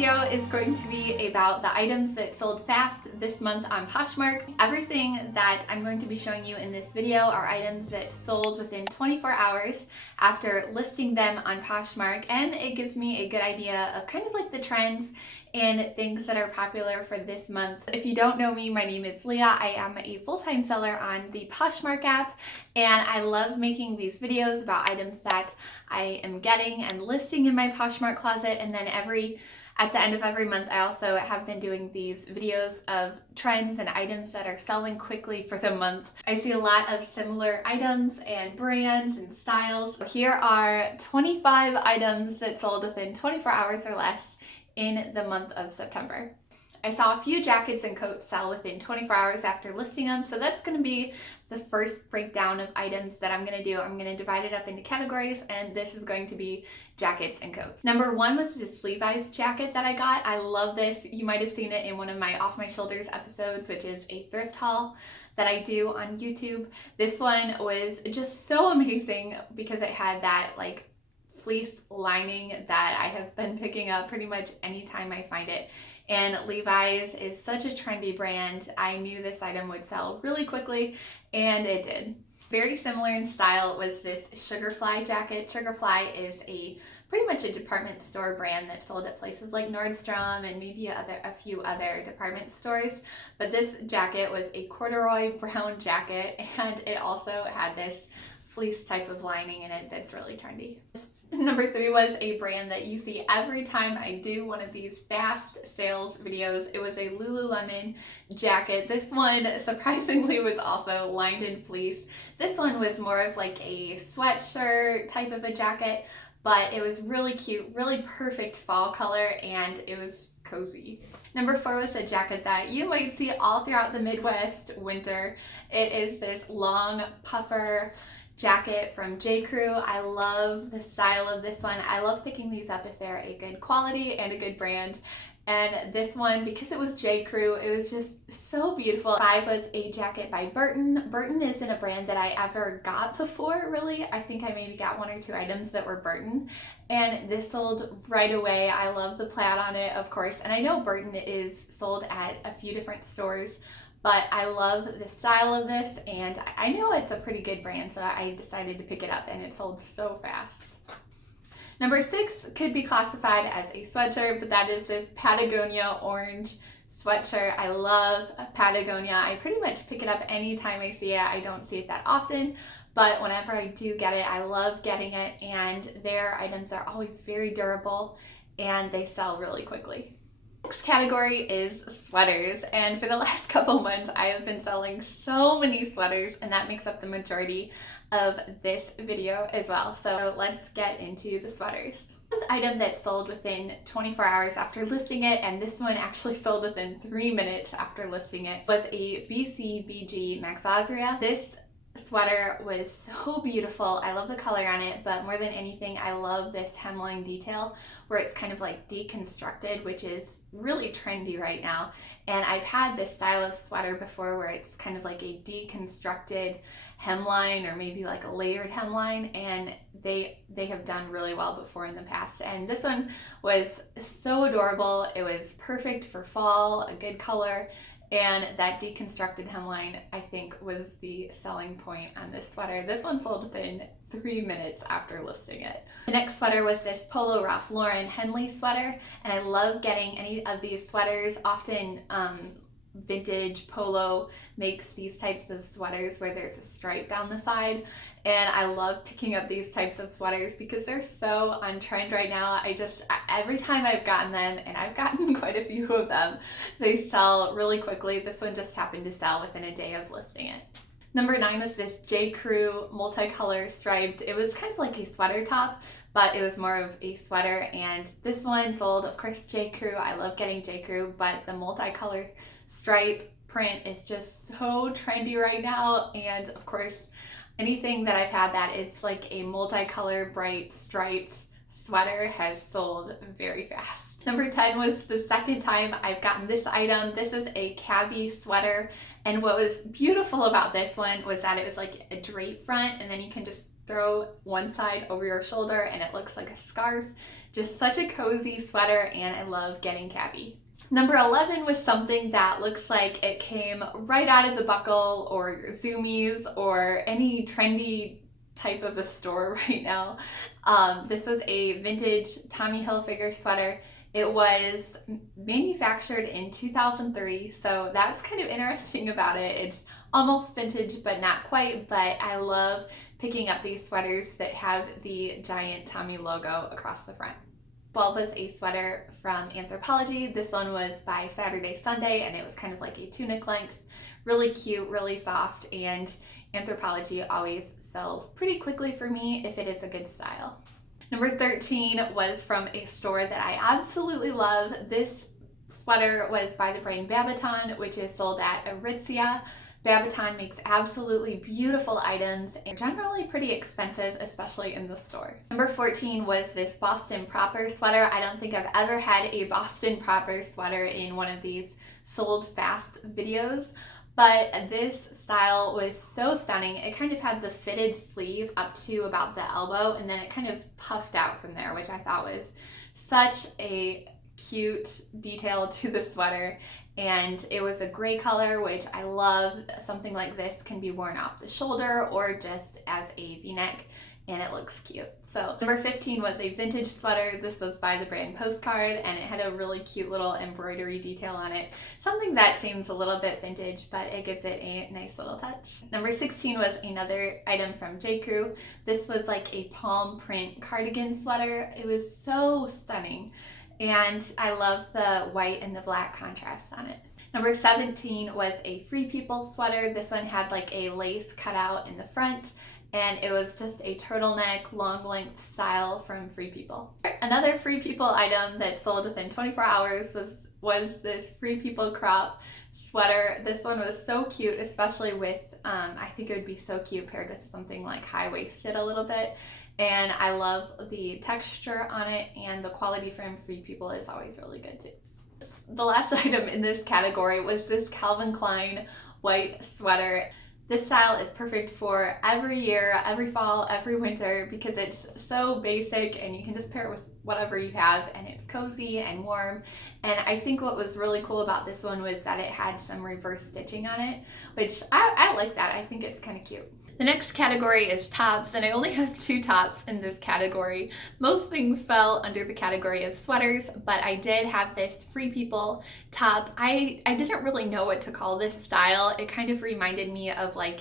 video is going to be about the items that sold fast this month on Poshmark. Everything that I'm going to be showing you in this video are items that sold within 24 hours after listing them on Poshmark, and it gives me a good idea of kind of like the trends and things that are popular for this month. If you don't know me, my name is Leah. I am a full-time seller on the Poshmark app, and I love making these videos about items that I am getting and listing in my Poshmark closet. And then at the end of every month, I also have been doing these videos of trends and items that are selling quickly for the month. I see a lot of similar items and brands and styles. Here are 25 items that sold within 24 hours or less in the month of September. I saw a few jackets and coats sell within 24 hours after listing them, so that's going to be the first breakdown of items that I'm going to do. I'm going to divide it up into categories, and this is going to be jackets and coats. Number one was this Levi's jacket that I got. I love this. You might have seen it in one of my Off My Shoulders episodes, which is a thrift haul that I do on YouTube. This one was just so amazing because it had that like fleece lining that I have been picking up pretty much anytime I find it. And Levi's is such a trendy brand. I knew this item would sell really quickly, and it did. Very similar in style was this Sugarfly jacket. Sugarfly is pretty much a department store brand that sold at places like Nordstrom and maybe a few other department stores. But this jacket was a corduroy brown jacket, and it also had this fleece type of lining in it that's really trendy. Number three was a brand that you see every time I do one of these fast sales videos. It was a Lululemon jacket. This one surprisingly was also lined in fleece. This one was more of like a sweatshirt type of a jacket, but it was really cute, really perfect fall color, and it was cozy. Number four was a jacket that you might see all throughout the Midwest winter. It is this long puffer jacket from J. Crew. I love the style of this one. I love picking these up if they're a good quality and a good brand. And this one, because it was J. Crew, it was just so beautiful. Five was a jacket by Burton. Burton isn't a brand that I ever got before, really. I think I maybe got one or two items that were Burton, and this sold right away. I love the plaid on it, of course, and I know Burton is sold at a few different stores, but I love the style of this, and I know it's a pretty good brand, so I decided to pick it up, and it sold so fast. Number six could be classified as a sweatshirt, but that is this Patagonia orange sweatshirt. I love Patagonia. I pretty much pick it up anytime I see it. I don't see it that often, but whenever I do get it, I love getting it, and their items are always very durable, and they sell really quickly. Next category is sweaters, and for the last couple months I have been selling so many sweaters, and that makes up the majority of this video as well. So let's get into the sweaters. The item that sold within 24 hours after listing it, and this one actually sold within 3 minutes after listing it, was a Bcbg Max Azria. This sweater was so beautiful. I love the color on it, but more than anything, I love this hemline detail where it's kind of like deconstructed, which is really trendy right now. And I've had this style of sweater before where it's kind of like a deconstructed hemline or maybe like a layered hemline, and they have done really well before in the past. And this one was so adorable. It was perfect for fall, a good color. And that deconstructed hemline, I think, was the selling point on this sweater. This one sold within 3 minutes after listing it. The next sweater was this Polo Ralph Lauren Henley sweater, and I love getting any of these sweaters. Often vintage Polo makes these types of sweaters where there's a stripe down the side, and I love picking up these types of sweaters because they're so on trend right now. Every time I've gotten them, and I've gotten quite a few of them, they sell really quickly. This one just happened to sell within a day of listing it. Number nine was this J. Crew multicolor striped. It was kind of like a sweater top, but it was more of a sweater, and this one sold, of course, J. Crew. I love getting J. Crew, but the multicolor stripe print is just so trendy right now, and of course, anything that I've had that is like a multicolor bright striped sweater has sold very fast. Number 10 was the second time I've gotten this item. This is a cabbie sweater, and what was beautiful about this one was that it was like a drape front, and then you can just throw one side over your shoulder and it looks like a scarf. Just such a cozy sweater, and I love getting cappy. Number 11 was something that looks like it came right out of the Buckle or Zoomies or any trendy type of a store right now. This was a vintage Tommy Hilfiger sweater. It was manufactured in 2003, so that's kind of interesting about it. It's almost vintage, but not quite, but I love picking up these sweaters that have the giant Tommy logo across the front. 12 was a sweater from Anthropologie. This one was by Saturday Sunday, and it was kind of like a tunic length. Really cute, really soft, and Anthropologie always sells pretty quickly for me if it is a good style. Number 13 was from a store that I absolutely love. This sweater was by the brand Babaton, which is sold at Aritzia. Babaton makes absolutely beautiful items and generally pretty expensive, especially in the store. Number 14 was this Boston Proper sweater. I don't think I've ever had a Boston Proper sweater in one of these sold fast videos, but this style was so stunning. It kind of had the fitted sleeve up to about the elbow, and then it kind of puffed out from there, which I thought was such a cute detail to the sweater. And it was a gray color, which I love. Something like this can be worn off the shoulder or just as a v-neck, and it looks cute. So number 15 was a vintage sweater. This was by the brand Postcard, and it had a really cute little embroidery detail on it. Something that seems a little bit vintage, but it gives it a nice little touch. Number 16 was another item from J. Crew. This was like a palm print cardigan sweater. It was so stunning, and I love the white and the black contrast on it. Number 17 was a Free People sweater. This one had like a lace cutout in the front, and it was just a turtleneck, long length style from Free People. Another Free People item that sold within 24 hours was this Free People crop sweater. This one was so cute, especially with, I think it would be so cute paired with something like high-waisted a little bit. And I love the texture on it, and the quality from Free People is always really good too. The last item in this category was this Calvin Klein white sweater. This style is perfect for every year, every fall, every winter, because it's so basic and you can just pair it with whatever you have, and it's cozy and warm. And I think what was really cool about this one was that it had some reverse stitching on it, which I like that. I think it's kind of cute. The next category is tops, and I only have 2 tops in this category. Most things fell under the category of sweaters, but I did have this Free People top. I didn't really know what to call this style. It kind of reminded me of like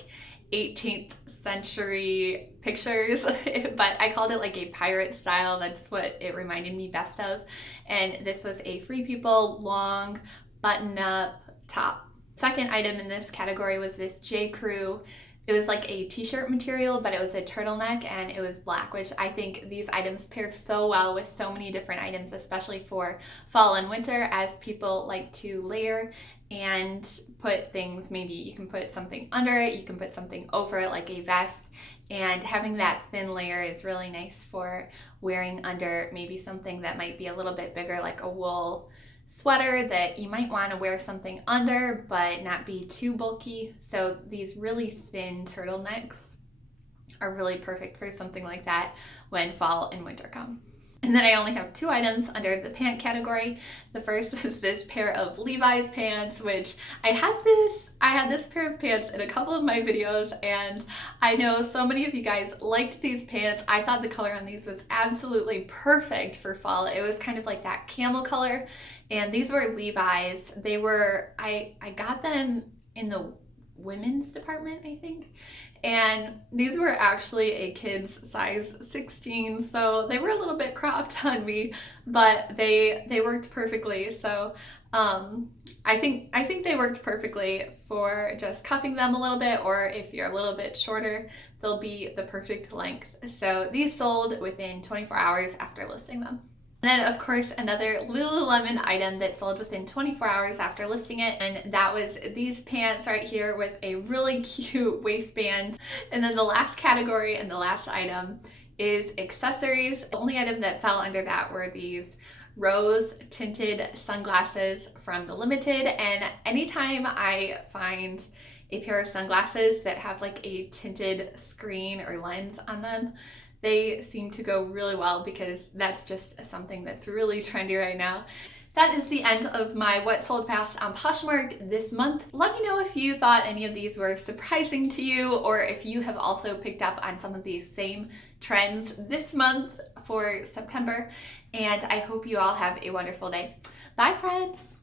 18th century pictures, but I called it like a pirate style. That's what it reminded me best of. And this was a Free People long button-up top. Second item in this category was this J. Crew. It was like a t-shirt material, but it was a turtleneck and it was black, which I think these items pair so well with so many different items, especially for fall and winter, as people like to layer and put things. Maybe you can put something under it, you can put something over it like a vest, and having that thin layer is really nice for wearing under maybe something that might be a little bit bigger, like a wool sweater that you might want to wear something under but not be too bulky. So these really thin turtlenecks are really perfect for something like that when fall and winter come. And then I only have 2 items under the pant category. The first was this pair of Levi's pants, which I had this pair of pants in a couple of my videos, and I know so many of you guys liked these pants. I thought the color on these was absolutely perfect for fall. It was kind of like that camel color, and these were Levi's. They were, I got them in the women's department, I think. And these were actually a kid's size 16, so they were a little bit cropped on me, but they worked perfectly. So I think they worked perfectly for just cuffing them a little bit, or if you're a little bit shorter, they'll be the perfect length. So these sold within 24 hours after listing them. And then, of course, another Lululemon item that sold within 24 hours after listing it, and that was these pants right here with a really cute waistband. And then the last category and the last item is accessories. The only item that fell under that were these rose tinted sunglasses from the Limited. And anytime I find a pair of sunglasses that have like a tinted screen or lens on them. They seem to go really well because that's just something that's really trendy right now. That is the end of my what sold fast on Poshmark this month. Let me know if you thought any of these were surprising to you, or if you have also picked up on some of these same trends this month for September. And I hope you all have a wonderful day. Bye, friends.